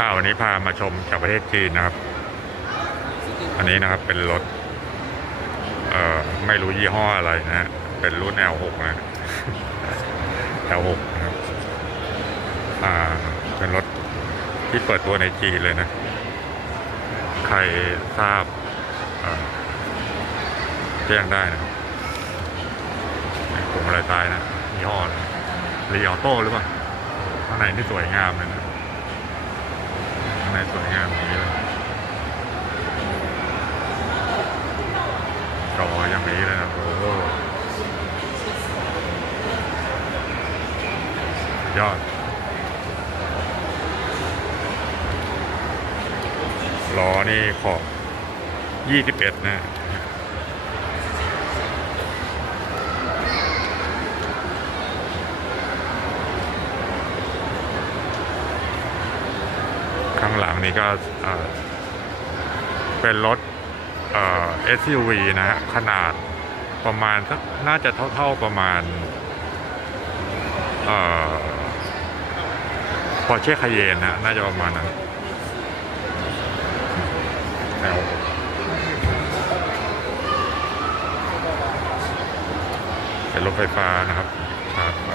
อ่าวันนี้พามาชมจากประเทศจีนนะครับ อันนี้นะครับเป็นรถ เอ่อ ไม่รู้ยี่ห้ออะไรนะ เป็นรุ่น L6 นะ L6 นะครับ อ่า เป็นรถที่เปิดตัวในจีนเลยนะ ใครทราบแจ้งได้นะครับผมอะไรตายนะยี่ห้ออะไรรีออโต้หรือเปล่าข้างในนี่สวยงามเลยนะางในสวยงามนี้เลยจออย่างนี้เลยนะโอ้ยอด ล้อนี่ขอบ 21 นะ ข้างหลังนี่ก็เป็นรถเอ่อ SUV นะฮะขนาดประมาณสักน่าจะเท่าๆประมาณเอ่อพอเช่คาเยนนะน่าจะประมาณนั้นแนวเป็นรถไฟฟ้านะครับชาร์จไฟ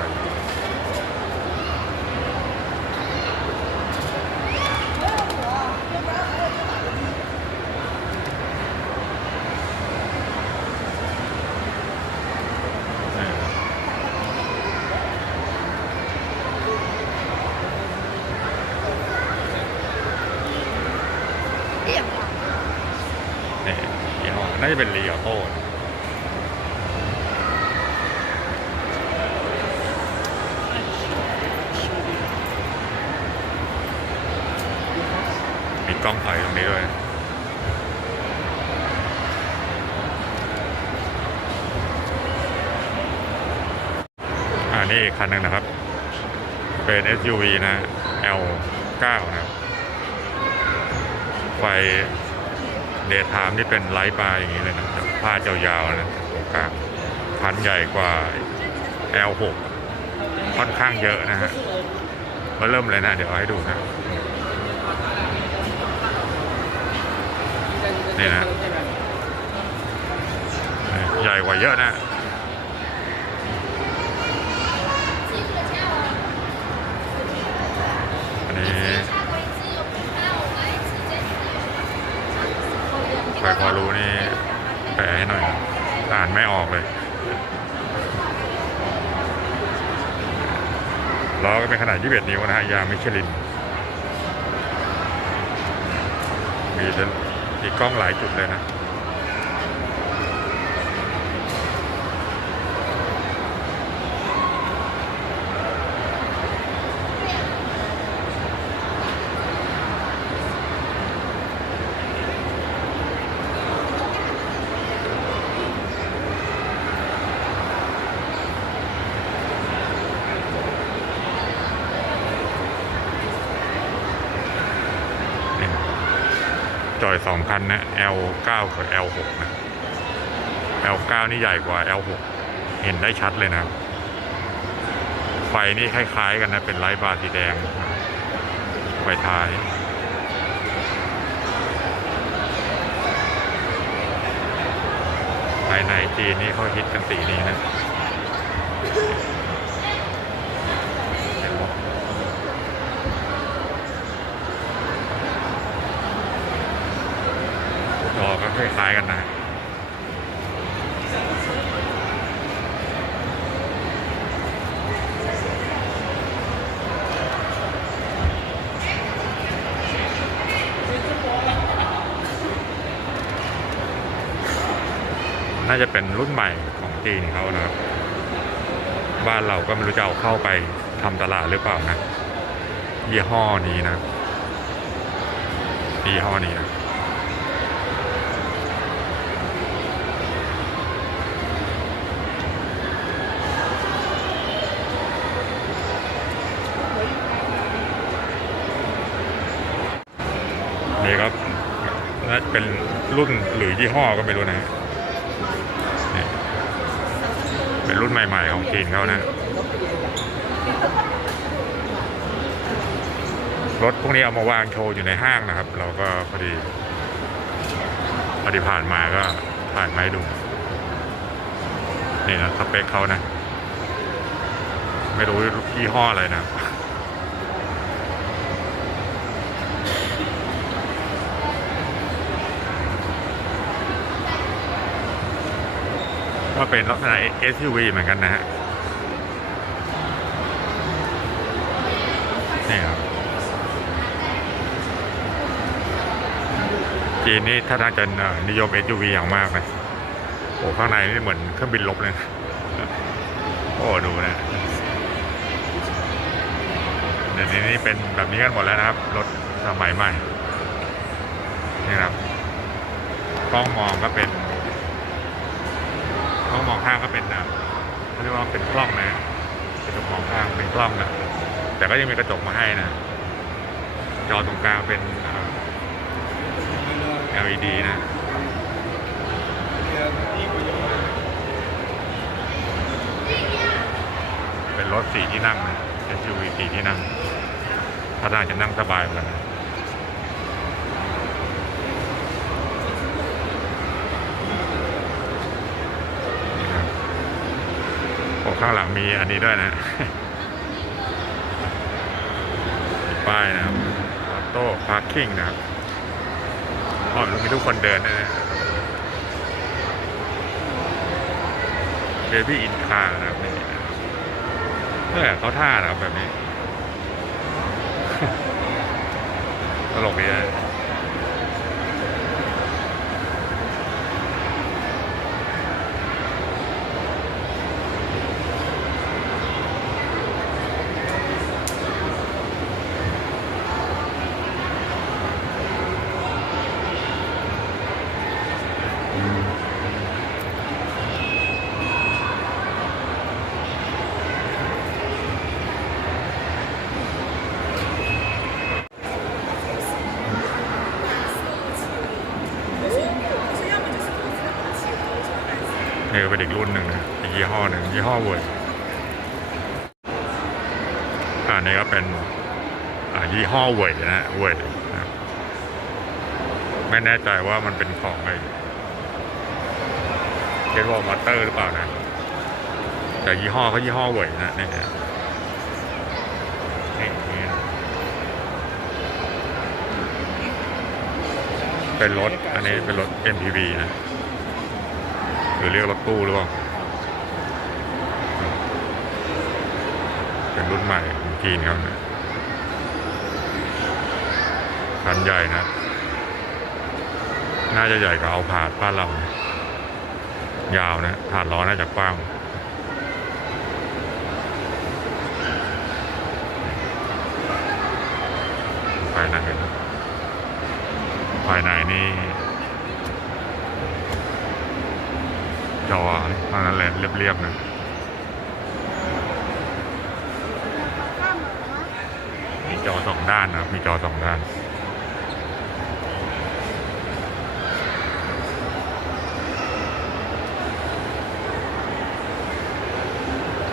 นี่นี่ยี่ห้อน่า จะเป็นรีออโต้นะมีกล้องถ่ายตรงนี้ด้วยอ่านี่อีกคันหนึ่งนะครับ เป็น SUV นะ L9 นะครับไฟ เดย์ไทม์นี่เป็นไลท์บาร์อย่างนี้เลยนะครับผ้ายาวๆนะตรงกลางคันใหญ่กว่า L6 ค่อนข้างเยอะนะฮะมาเริ่มเลยนะ เดี๋ยวเอาให้ดูนะนี่นะ ใหญ่กว่าเยอะนะอันนี้ ครพอรู้นี่แปลให้หน่อย อ่านไม่ออกเลยล้อก็เป็นขนาด 21 นิ้วนะฮะ ยางมิชลิน มีเส้นมีกล้องหลายจุดเลยนะ สองคันนะ L9 กับ L6 นะ L9 นี่ใหญ่กว่า L6 เห็นได้ชัดเลยนะ ไฟนี่คล้ายๆกันนะ เป็นไลท์บาร์สีแดง ไฟท้ายภายในจีนนี่เขาฮิตกันสีนี้นะเห็นไหม จอก็คล้ายๆกันนะ น่าจะเป็นรุ่นใหม่ของจีนเขานะครับ บ้านเราก็ไม่รู้จะเอาเข้าไปทำตลาดหรือเปล่านะ ยี่ห้อนี้นะ ยี่ห้อนี้นะนี่ครับน่าจะเป็นรุ่นหรือยี่ห้อก็ไม่รู้นะฮะนี่เป็นรุ่น ใหม่ ๆ ของจีนเขานะ รถพวกนี้เอามาวางโชว์อยู่ในห้างนะครับ เราก็พอดี พอดีผ่านมาก็ผ่านมาให้ดู นี่นะสเปคเขานะ ไม่รู้ยี่ห้ออะไรนะ ก็เป็นลักษณะ SUV เหมือนกันนะฮะนี่ครับจีนนี่ถ้าทางจะเอ่อนิยม SUV อย่างมากเลยโอ้ข้างในนี่เหมือนเครื่องบินลบเลยนะโอ้ดูนะเดี๋ยวนี้นี่เป็นแบบนี้กันหมดแล้วนะครับ รถสมัยใหม่นี่ครับกล้องมองก็เป็น มองข้างก็เป็นนะเขาเรียกว่าเป็นกล้องนะกระจกมองข้างเป็นกล้องนะแต่ก็ยังมีกระจกมาให้นะ จอตรงกลางเป็น LED นะเป็นรถสี่ที่นั่งนะ SUV สี่ที่นั่งถ้านั่งจะนั่งสบายกว่านะนี่ครับโอ้ ข้างหลังมีอันนี้ด้วยนะป้ายนะครับออโต้พาร์คิ่งนะครับอ๋อมีทุกคนเดินนะเบบี้อินคานะครับนี่เพื่อเขาท่านะครับแบบนี้ ตลกดีนะ นี่ก็เป็นอีกรุ่นหนึ่งนะอีกยี่ห้อหนึ่งยี่ห้อเวิร์ดอันนี้ก็เป็นยี่ห้อเวิร์ดนะเวิร์ดไม่แน่ใจว่ามันเป็นของไอ้เกตวอลมอเตอร์หรือเปล่านะ แต่ยี่ห้อเขายี่ห้อเวิร์ดนะนี่นะนี่นี่นะเป็นรถ อันนี้เป็นรถ MPV นะ หรือเรียกรถตู้หรือเปล่า เป็นรุ่นใหม่ของจีนครับเนี่ยคันใหญ่นะ น่าจะใหญ่กว่าเอาผาดบ้านเรา ยาวนะผาดล้อน่าจะกว้างภายในนะภายในนี่ จอ เท่านั้นแหละเรียบๆนะมีจอสองด้านนะครับมีจอสองด้าน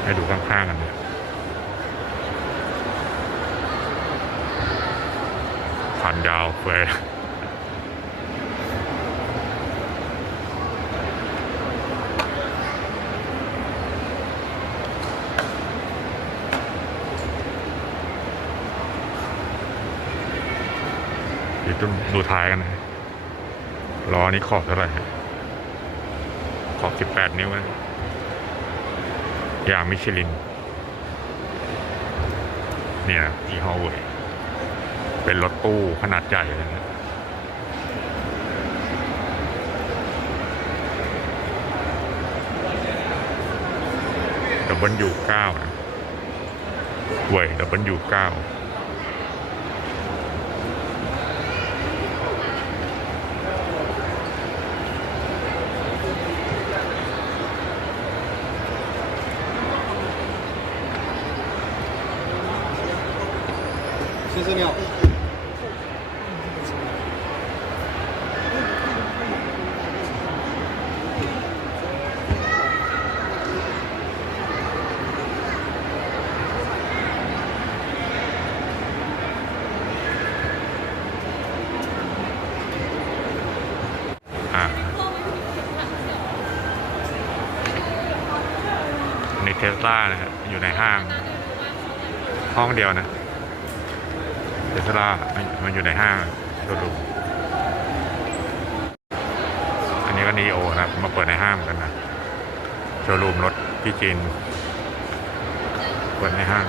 ให้ดูข้างๆกันเนี่ยพันยาวเฟย ดี๋ยวจะดูท้ายกันนะล้อนี้ขอบเท่าไหร่ขอบ 18 นิ้วนะยางมิชลิน เนี่ยยี่ห้อเวยเป็นรถตู้ขนาดใหญ่เลยนะดับเบิลยูเก้านะเวยดับเบิลยูเก้า ในเทสลานะครับอยู่ในห้าง ห้องเดียวนะ เทสลามันอยู่ในห้างโชว์รูมอันนี้ก็นีโอนะมาเปิดในห้างเหมือนกันนะ โชว์รูมรถที่จีน เปิดในห้าง